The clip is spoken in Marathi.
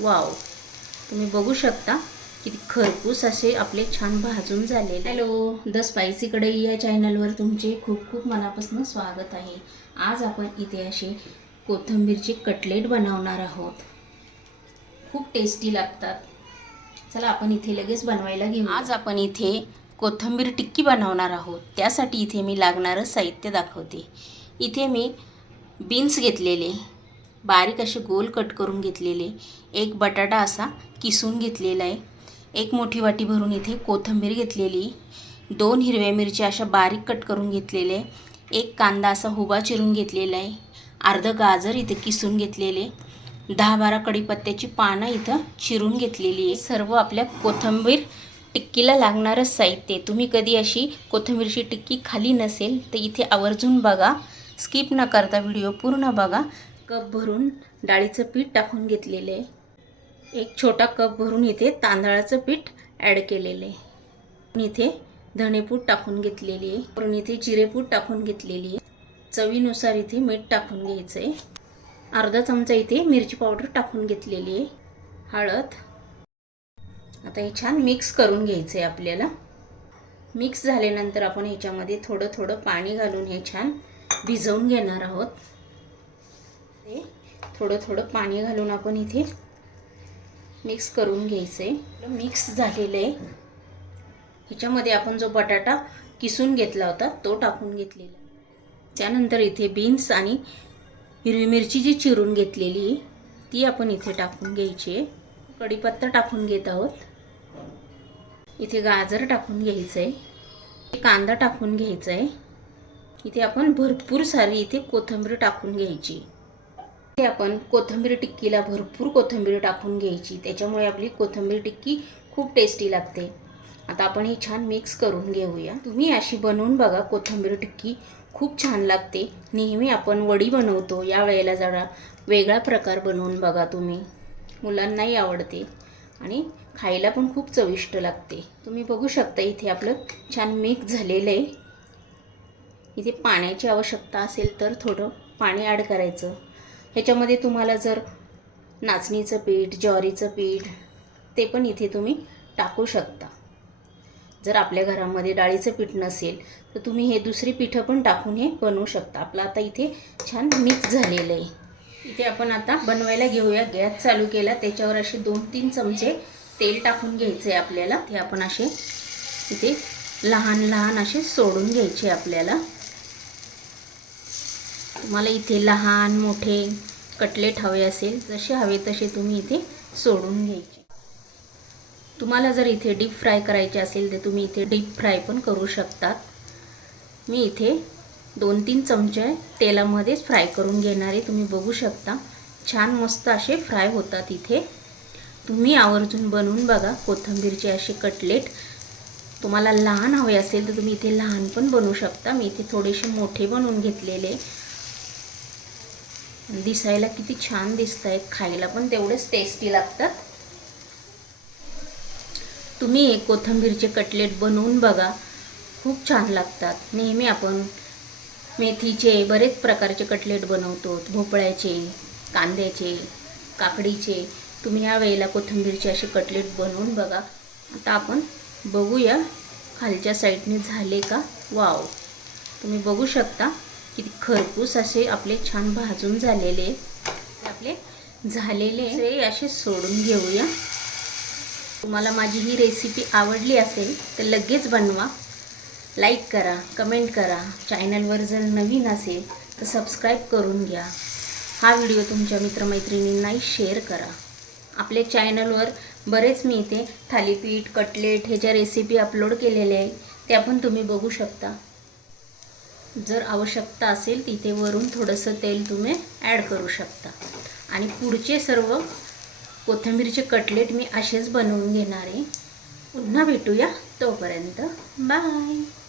वाव. तुम्ही बघू शकता किती खरपूस असे आपले छान भाजून झाले हॅलो द स्पायसी कढई या चॅनलवर तुमचे खूप खूप मनापासून स्वागत आहे. आज आपण इथे असे कोथिंबीरचे कटलेट बनवणार आहोत. खूप टेस्टी लागतात. चला आपण इथे लगेच बनवायला घेऊ. आज आपण इथे कोथिंबीर टिक्की बनवणार आहोत. त्यासाठी इथे मी लागणारं साहित्य दाखवते. इथे मी बीन्स घेतलेले. बारीक असे गोल कट करून घेतलेले एक बटाटा असा किसून घेतलेला आहे. एक मोठी वाटी भरून इथे कोथिंबीर घेतलेली दोन हिरव्या मिरच्या अशा बारीक कट करून घेतलेले एक कांदा असा हुबा चिरून घेतलेला आहे. अर्धं गाजर इथे किसून घेतलेले दहा बारा कढीपत्त्याची पानं इथं चिरून घेतलेली आहे. सर्व आपल्या कोथिंबीर टिक्कीला लागणारं साहित्य तुम्ही कधी अशी कोथिंबीरची टिक्की खाली नसेल तर इथे आवर्जून बघा. स्किप न करता व्हिडिओ पूर्ण बघा. कप भरून डाळीचं पीठ टाकून घेतलेलं. आहे एक छोटा कप भरून इथे तांदळाचं पीठ ॲड केलेलं. आहे इथे धणेपूड टाकून घेतलेली. आहे वरून इथे जिरेपूड टाकून घेतलेली. आहे चवीनुसार इथे मीठ टाकून घ्यायचं आहे अर्धा चमचा इथे मिरची पावडर टाकून घेतलेली. आहे हळद. आता हे छान मिक्स करून घ्यायचं आहे आपल्याला. मिक्स झाल्यानंतर आपण ह्याच्यामध्ये थोडं थोडं पाणी घालून हे छान भिजवून घेणार आहोत. थोडं थोडं पाणी घालून आपण इथे मिक्स करून घ्यायचं. आहे मिक्स झालेलं आहे. ह्याच्यामध्ये आपण जो बटाटा किसून घेतला होता तो टाकून घेतलेला त्यानंतर इथे बीन्स आणि हिरवी मिरची जी चिरून घेतलेली आहे, ती आपण इथे टाकून घ्यायची आहे. कढीपत्ता टाकून घेत आहोत. इथे गाजर टाकून घ्यायचं आहे कांदा टाकून घ्यायचा आहे इथे आपण भरपूर सारी इथे कोथिंबीर टाकून घ्यायची. आपण कोथिंबीर टिक्कीला भरपूर कोथिंबीर टाकून घ्यायची. त्याच्यामुळे आपली कोथिंबीर टिक्की खूप टेस्टी लागते. आता आपण हे छान मिक्स करून घेऊया. तुम्ही अशी बनवून बघा कोथिंबीर टिक्की खूप छान लागते. नेहमी आपण वडी बनवतो या वेळेला जरा वेगळा प्रकार बनवून बघा तुम्ही. मुलांनाही आवडते आणि खायला पण खूप चविष्ट लागते. तुम्ही बघू शकता इथे आपलं छान मिक्स झालेलं आहे. इथे पाण्याची आवश्यकता असेल तर थोडं पाणी ॲड करायचं. ह्याच्यामध्ये तुम्हाला जर नाचणीचं पीठ ज्वारीचं पीठ ते पण इथे तुम्ही टाकू शकता. जर आपल्या घरामध्ये डाळीचं पीठ नसेल तर तुम्ही हे दुसरी पिठं पण टाकून हे बनवू शकता. आपलं आता इथे छान मिक्स झालेलं आहे. इथे आपण आता बनवायला घेऊया. गॅस चालू केला. त्याच्यावर असे दोन तीन चमचे तेल टाकून घ्यायचे आहे आपल्याला. ते आपण असे इथे लहान लहान असे सोडून घ्यायचे आपल्याला. तुम्हाला इथे लहान मोठे कटलेट हवे असेल जसे हवे तसे तुम्ही इथे सोडून घ्यायचे. तुम्हाला जर इथे डीप फ्राय करायचे असेल तर तुम्ही इथे डीप फ्राय पण करू शकतात. मी इथे दोन तीन चमचे तेलामध्येच फ्राय करून घेणार आहे. तुम्ही बघू शकता छान मस्त असे फ्राय होतात इथे. तुम्ही आवर्जून बनवून बघा कोथिंबीरचे असे कटलेट. तुम्हाला लहान हवे असेल तर तुम्ही इथे लहान पण बनवू शकता. मी इथे थोडेसे मोठे बनवून घेतलेले. दिसायला किती छान दिसत आहेत खायला पण तेवढेच टेस्टी लागतात. तुम्ही एक कोथिंबीरचे कटलेट बनवून बघा खूप छान लागतात. नेहमी आपण मेथीचे बरेच प्रकारचे कटलेट बनवतो भोपळ्याचे कांद्याचे काकडीचे. तुम्ही या वेळेला कोथिंबीरचे असे कटलेट बनवून बघा. आता आपण बघूया खालच्या साईडने झाले का? वाव तुम्ही बघू शकता. किती खरपूस असे आपले छान भाजून झालेले आपले झालेले असे असे सोडून घेऊया. तुम्हाला माझी ही रेसिपी आवडली असेल तर लगेच बनवा. लाईक करा कमेंट करा. चॅनलवर जर नवीन असेल तर सबस्क्राईब करून घ्या. हा व्हिडिओ तुमच्या मित्रमैत्रिणींनाही शेअर करा. आपले चॅनलवर बरेच मी इथे थालीपीठ कटलेट ह्याच्या रेसिपी अपलोड केलेल्या आहे त्या पण तुम्ही बघू शकता. जर आवश्यकता असेल तिथे वरून थोडंसं तेल तुम्ही ॲड करू शकता. आणि पुढचे सर्व कोथिंबीरचे कटलेट मी असेच बनवून घेणार आहे. पुन्हा भेटूया तोपर्यंत. बाय